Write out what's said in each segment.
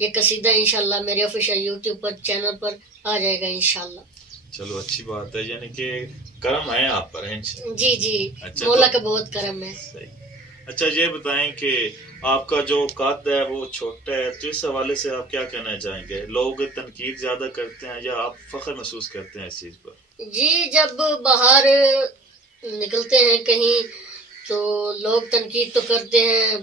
یہ قصیدہ انشاءاللہ میرے آفیشیل یوٹیوب پر چینل پر آ جائے گا انشاءاللہ. چلو اچھی بات ہے، یعنی کہ کرم ہے آپ پر. جی جی اچھا، مولا تو کا بہت کرم ہے. صحیح. اچھا یہ بتائیں کہ آپ کا جو قد ہے وہ چھوٹا ہے، تو اس حوالے سے آپ کیا کہنا چاہیں گے؟ لوگ تنقید زیادہ کرتے ہیں یا آپ فخر محسوس کرتے ہیں اس چیز پر؟ جی جب باہر نکلتے ہیں کہیں تو لوگ تنقید تو کرتے ہیں،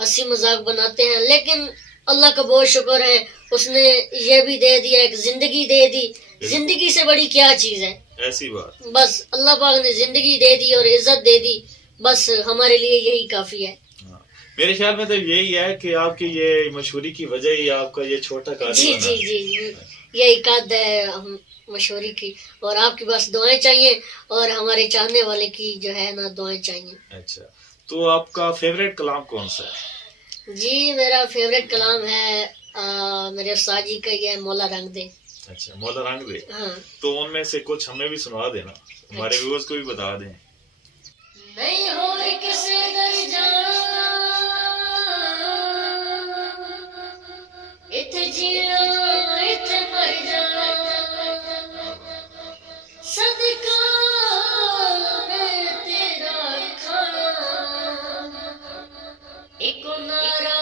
ہنسی مذاق بناتے ہیں، لیکن اللہ کا بہت شکر ہے، اس نے یہ بھی دے دیا، ایک زندگی دے دی. زندگی سے بڑی کیا چیز ہے؟ ایسی بات. بس اللہ پاک نے زندگی دے دی اور عزت دے دی، بس ہمارے لیے یہی کافی ہے. ہاں، میرے خیال میں تو یہی ہے کہ آپ کی یہ مشہوری کی وجہ ہی آپ کا یہ چھوٹا قد جی بنا. جی جی جی یہی قد ہے ہم مشہوری کی، اور آپ کی بس دعائیں چاہیے اور ہمارے چاہنے والے کی جو ہے نا دعائیں چاہیے. اچھا، تو آپ کا فیوریٹ کلام کون سا ہے؟ جی میرا فیوریٹ کلام ہے میرے استاد جی کا یہ ہے، مولا رنگ دے. اچھا، مولا رنگ دے. ہاں تو ان میں سے کچھ ہمیں بھی سنا دینا، ہمارے ویورز کو بھی بتا دیں. نہیں ہوئی کسے در جانا ات جینا ات مر جانا صدقہ میں تیرا کھانا ایک نعرہ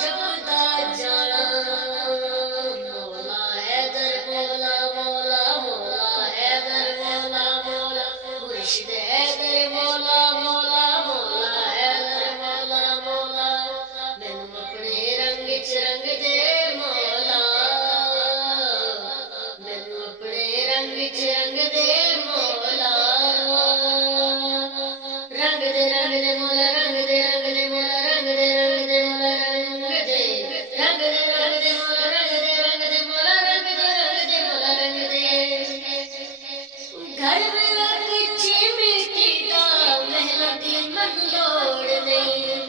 جپدا جانا مولا حیدر مولا مولا مولا حیدر مولا مولا مرشد حیدر مولا مولا مولا حیدر مولا مولا مینوں اپنے رنگ چ رنگ دے مولا مینوں اپنے رنگ چ رنگ دے مولا رنگ دے مولا رنگ دے مولا رنگ دے مولا رنگ دے مولا رنگ دے مولا رنگ دے. گھر میرا کچی مٹی دا محل دی من لوڑ نہیں،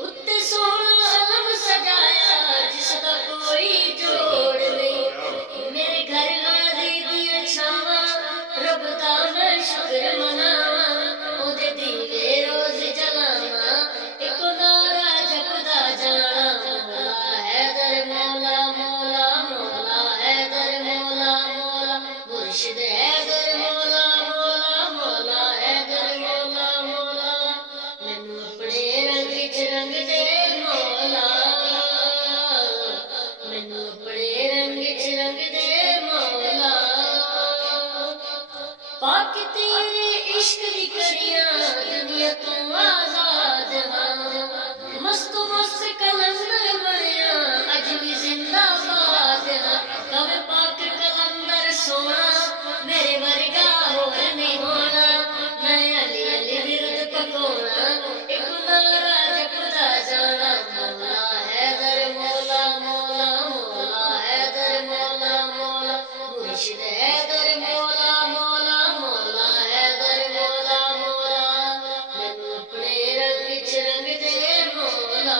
اتنے سونا علم سجایا جس دا کوئی جوڑ نہیں. میرے گھر غازی دی چھاواں رب دا میں شکر مناواں، او دے دیوے روز جلاواں ایک نعرہ جپدا جانا مولا حیدر مولا مولا مولا حیدر مولا مولا مرشد حیدر مولا مولا مولا حیدر مولا مولا مینوں اپنے رنگ چ رنگ دے مولا مینوں اپنے رنگ چ رنگ دے مولا. پاک تیرے عشق دی کڑیاں دنیا تو آزاد ہاں، مست مست کلندر بنیا اج بھی زندہ باد ہاں. کب پاک کلندر سونا میرے ورگا ہور نہیں ہونا، میں علی علی ورد پکونا ایک نعرہ جپدا جانا مولا حیدر مولا مولا مولا حیدر مولا مولا مرشد حیدر مولا مولا مولا حیدر مولا مولا مینوں اپنے رنگ چ رنگ دے مولا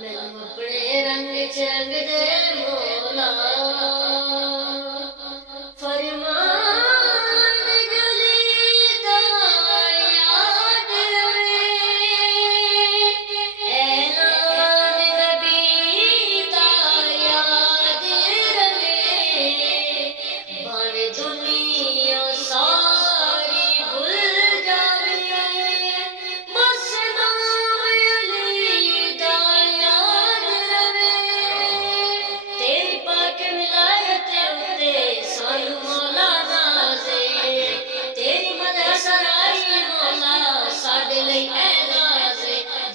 مینوں اپنے رنگ چ رنگ دے مولا. فرمان گلی دا یاد رہے، اعلان نبی دا یاد رہے، بن دنیا ساری بھل جاوے بس نام علی دا یاد رہے. تیری پاک ولایت اتے سانو مولا نازے، تیری مدح سرائی مولا ساڈے لئی اعزاز.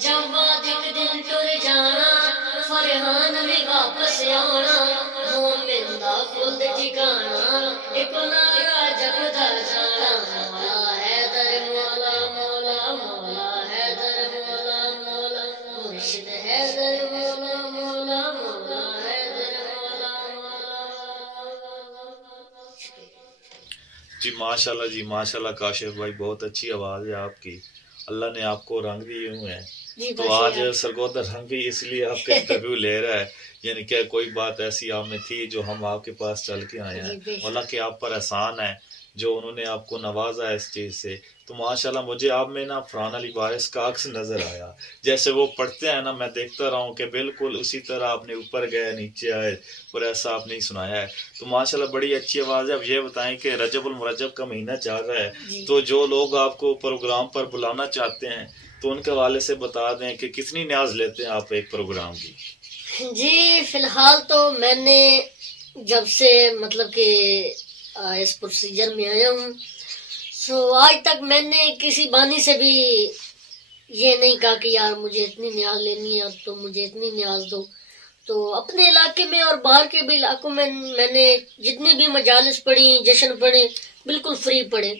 جب وعد ایک دن ٹر جانا فرحان بھی واپس آنا، مومن دا خلد ٹھکانا ایک نعرہ جپدا جانا مولا حیدر مولا مولا مولا حیدر مولا مولا مرشد حیدر مولا مولا مولا حیدر مولا مولا. جی ماشاءاللہ، جی ماشاءاللہ کاشف بھائی، بہت اچھی آواز ہے آپ کی، اللہ نے آپ کو رنگ دیے ہوئے ہیں. جی تو آج سرگودہ رنگ بھی اس لیے آپ کا انٹرویو لے رہا ہے، یعنی کہ کوئی بات ایسی آپ میں تھی جو ہم آپ کے پاس چل کے آئے ہیں. جی، بے شک. حالانکہ آپ پر احسان ہے جو انہوں نے آپ کو نوازا ہے اس چیز سے. تو ماشاءاللہ مجھے آپ میں نا فرحان علی وارث کا عکس نظر آیا. جیسے وہ پڑھتے ہیں نا میں دیکھتا رہا ہوں کہ بالکل اسی طرح آپ نے اوپر گئے نیچے آئے اور ایسا آپ نے سنایا ہے. تو ماشاءاللہ بڑی اچھی آواز ہے. اب یہ بتائیں کہ رجب المرجب کا مہینہ چل رہا ہے تو جو لوگ آپ کو پروگرام پر بلانا چاہتے ہیں تو ان کے حوالے سے بتا دیں کہ کتنی نیاز لیتے ہیں آپ ایک پروگرام کی. جی فی الحال تو میں نے جب سے مطلب کہ اس پروسیجر میں آیا ہوں سو آج تک میں نے کسی بانی سے بھی یہ نہیں کہا کہ یار مجھے اتنی نیاز لینی ہے تو مجھے اتنی نیاز دو. تو اپنے علاقے میں اور باہر کے بھی علاقوں میں میں نے جتنی بھی مجالس پڑھی جشن پڑھے بالکل فری پڑھے.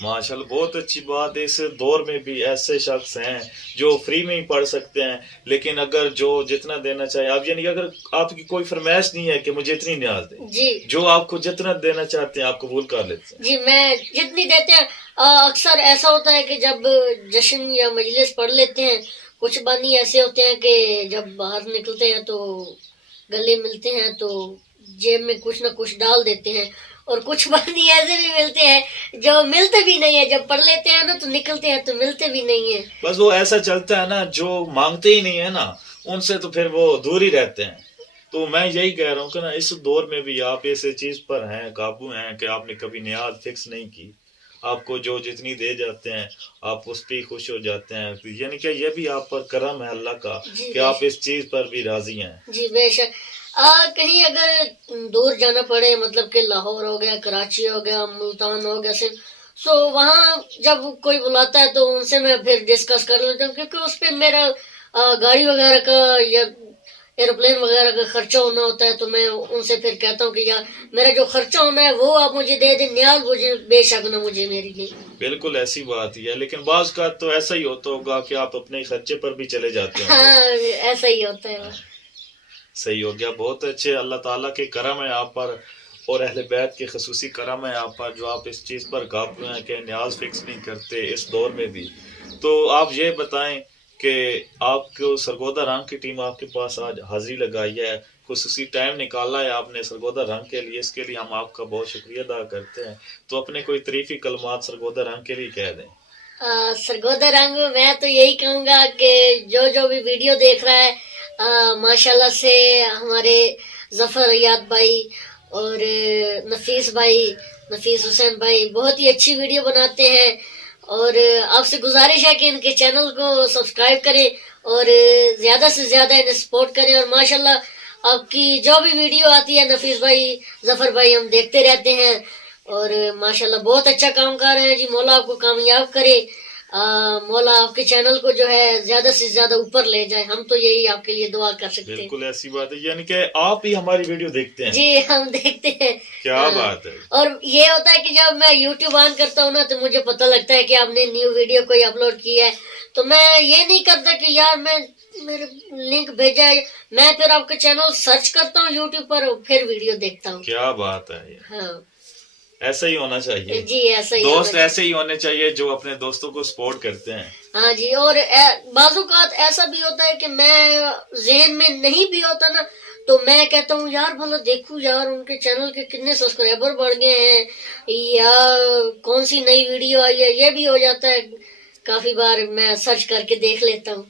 ماشاءاللہ بہت اچھی بات ہے. اس دور میں بھی ایسے شخص ہیں جو فری میں ہی پڑھ سکتے ہیں لیکن اگر جو جتنا دینا چاہے آپ یعنی اگر آپ کی کوئی فرمائش نہیں ہے کہ مجھے اتنی نیاز دیں جی جو آپ کو جتنا دینا چاہتے ہیں آپ قبول کر لیتے ہیں. جی میں جتنی دیتے ہیں اکثر ایسا ہوتا ہے کہ جب جشن یا مجلس پڑھ لیتے ہیں کچھ بانی ایسے ہوتے ہیں کہ جب باہر نکلتے ہیں تو گلے ملتے ہیں تو جیب میں کچھ نہ کچھ ڈال دیتے ہیں اور کچھ بانی ایسے بھی ملتے ہیں جو ملتے بھی نہیں ہیں. جب پڑھ لیتے ہیں نا تو نکلتے ہیں تو ملتے بھی نہیں ہیں. بس وہ ایسا چلتا ہے نا جو مانگتے ہی نہیں ہے نا ان سے تو پھر وہ دور ہی رہتے ہیں. تو میں یہی کہہ رہا ہوں کہ نا اس دور میں بھی آپ ایسے چیز پر ہیں قابو ہیں کہ آپ نے کبھی نیاز فکس نہیں کی. آپ کو جو جتنی دے جاتے ہیں آپ اس پہ خوش ہو جاتے ہیں. یعنی کہ یہ بھی آپ پر کرم ہے اللہ کا کہ آپ اس چیز پر بھی راضی ہیں. جی بے شک. کہیں اگر دور جانا پڑے مطلب کہ لاہور ہو گیا کراچی ہو گیا ملتان ہو گیا سو وہاں جب کوئی بلاتا ہے تو ان سے میں پھر ڈسکس کر لیتا ہوں کیونکہ اس پہ میرا گاڑی وغیرہ کا یا ایروپلین وغیرہ کا خرچہ ہونا ہوتا ہے تو میں ان سے پھر کہتا ہوں کہ یار میرا جو خرچہ ہونا ہے وہ آپ مجھے دے دیں نیاز مجھے بے شک نہ مجھے میری نہیں. بالکل ایسی بات ہی ہے لیکن بعض کا تو ایسا ہی ہوتا ہوگا کہ آپ اپنے خرچے پر بھی چلے جاتے ہیں. ہاں ایسا ہی ہوتا ہے. صحیح ہو گیا. بہت اچھے. اللہ تعالیٰ کے کرم ہے آپ پر اور اہل بیت کے خصوصی کرم ہے آپ پر جو آپ اس چیز پر قابو ہیں کہ نیاز فکس نہیں کرتے اس دور میں بھی. تو آپ یہ بتائیں کہ آپ کو سرگودا رنگ کی ٹیم آپ کے پاس آج حاضری لگائی ہے خصوصی ٹائم نکالا ہے آپ نے سرگودا رنگ کے لیے. اس کے لیے ہم آپ کا بہت شکریہ ادا کرتے ہیں. تو اپنے کوئی تعریفی کلمات سرگودا رنگ کے لیے کہہ دیں. سرگودا رنگ میں تو یہی کہوں گا کہ جو بھی ویڈیو دیکھ رہا ہے ماشاءاللہ سے ہمارے ظفر ریاض بھائی اور نفیس حسین بھائی بہت ہی اچھی ویڈیو بناتے ہیں اور آپ سے گزارش ہے کہ ان کے چینل کو سبسکرائب کریں اور زیادہ سے زیادہ انہیں سپورٹ کریں. اور ماشاءاللہ آپ کی جو بھی ویڈیو آتی ہے نفیس بھائی ظفر بھائی ہم دیکھتے رہتے ہیں اور ماشاءاللہ بہت اچھا کام کر رہے ہیں. جی مولا آپ کو کامیاب کرے. مولا آپ کے چینل کو جو ہے زیادہ سے زیادہ اوپر لے جائے. ہم تو یہی آپ کے لیے دعا کر سکتے ہیں. بالکل ایسی بات ہے یعنی کہ آپ ہی ہماری ویڈیو دیکھتے ہیں. جی ہم دیکھتے ہیں. کیا بات ہے. اور یہ ہوتا ہے کہ جب میں یوٹیوب آن کرتا ہوں نا تو مجھے پتہ لگتا ہے کہ آپ نے نیو ویڈیو کوئی اپلوڈ کی ہے تو میں یہ نہیں کرتا کہ یار میں میرے لنک بھیجا ہے. میں پھر آپ کا چینل سرچ کرتا ہوں یوٹیوب پر پھر ویڈیو دیکھتا ہوں. کیا بات ہے. ہاں ایسا ہی ہونا چاہیے. جی ایسا ہی دوست ایسے ہی ہونے چاہیے جو اپنے دوستوں کو سپورٹ کرتے ہیں. ہاں جی. اور بعض اوقات ایسا بھی ہوتا ہے کہ میں ذہن میں نہیں بھی ہوتا نا تو میں کہتا ہوں یار بھلا دیکھوں یار ان کے چینل کے کتنے سبسکرائبر بڑھ گئے ہیں یا کون سی نئی ویڈیو آئی ہے. یہ بھی ہو جاتا ہے کافی بار میں سرچ کر کے دیکھ لیتا ہوں.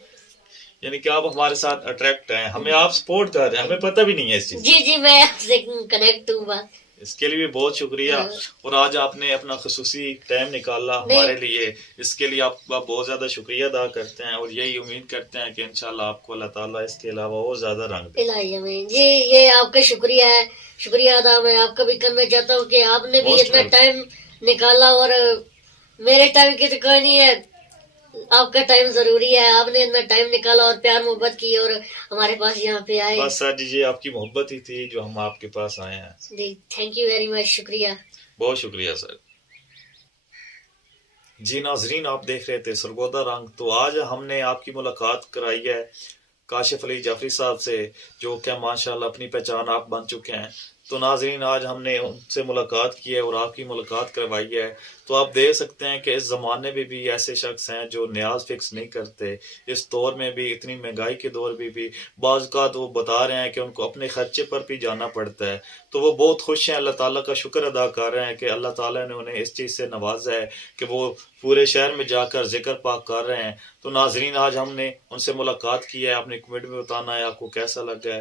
یعنی کہ آپ ہمارے ساتھ اٹریکٹ ہیں ہمیں آپ سپورٹ کر رہے ہیں ہمیں پتہ بھی نہیں ہے اس چیز. جی میں آپ سے کنیکٹ ہوں. بات اس کے لیے بہت شکریہ. اور آج آپ نے اپنا خصوصی ٹائم نکالا ہمارے لیے اس کے لیے آپ کا بہت زیادہ شکریہ ادا کرتے ہیں اور یہی امید کرتے ہیں کہ انشاءاللہ آپ کو اللہ تعالیٰ اس کے علاوہ اور زیادہ رنگ دے. جی یہ آپ کا شکریہ ہے. شکریہ ادا میں آپ کا بھی کرنا چاہتا ہوں کہ آپ نے بھی اتنا ٹائم نکالا اور میرے ٹائم کی تو کوئی نہیں ہے. آپ کا ٹائم ضروری ہے. آپ نے اتنا ٹائم نکالا اور پیار محبت کی اور ہمارے پاس یہاں پہ آئے. بس سر جی آپ کی محبت ہی تھی جو ہم آپ کے پاس آئے ہیں. جی تھینک یو ویری مچ. شکریہ. بہت شکریہ سر. جی ناظرین آپ دیکھ رہے تھے سرگودا رنگ. تو آج ہم نے آپ کی ملاقات کرائی ہے کاشف علی جعفری صاحب سے جو کہ ماشاءاللہ اپنی پہچان آپ بن چکے ہیں. تو ناظرین آج ہم نے ان سے ملاقات کی ہے اور آپ کی ملاقات کروائی ہے. تو آپ دیکھ سکتے ہیں کہ اس زمانے میں بھی ایسے شخص ہیں جو نیاز فکس نہیں کرتے. اس دور میں بھی، اتنی مہنگائی کے دور میں بھی بعض اوقات وہ بتا رہے ہیں کہ ان کو اپنے خرچے پر بھی جانا پڑتا ہے. تو وہ بہت خوش ہیں، اللہ تعالیٰ کا شکر ادا کر رہے ہیں کہ اللہ تعالیٰ نے انہیں اس چیز سے نوازا ہے کہ وہ پورے شہر میں جا کر ذکر پاک کر رہے ہیں. تو ناظرین آج ہم نے ان سے ملاقات کی ہے، اپنے کمنٹ میں بتانا ہے آپ کو کیسا لگا ہے.